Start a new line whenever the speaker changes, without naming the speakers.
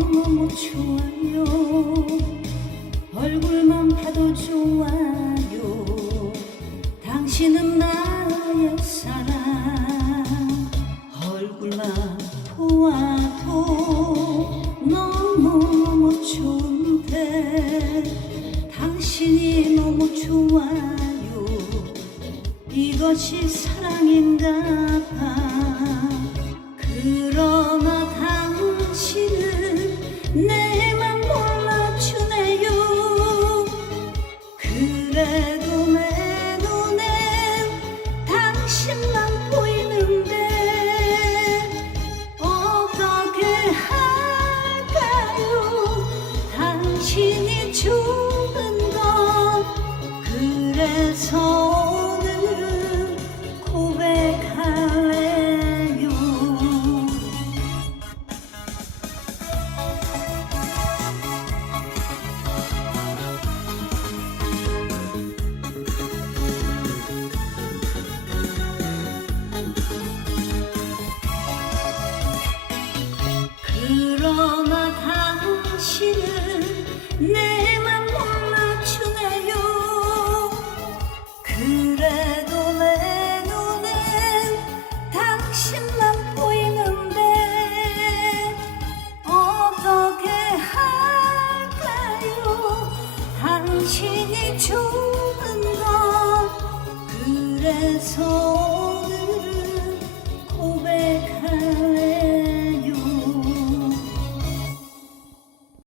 너무 좋아요. 얼굴만 봐도 좋아요. 당신은 나의 사랑. 얼굴만 보아도 너무너무 좋은데 당신이 너무 좋아요. 이것이 사랑인가 봐. 그런 그래도 눈엔 당신만 보이는데 어떻게 할까요? 당신이 주는 건 그래서 自从。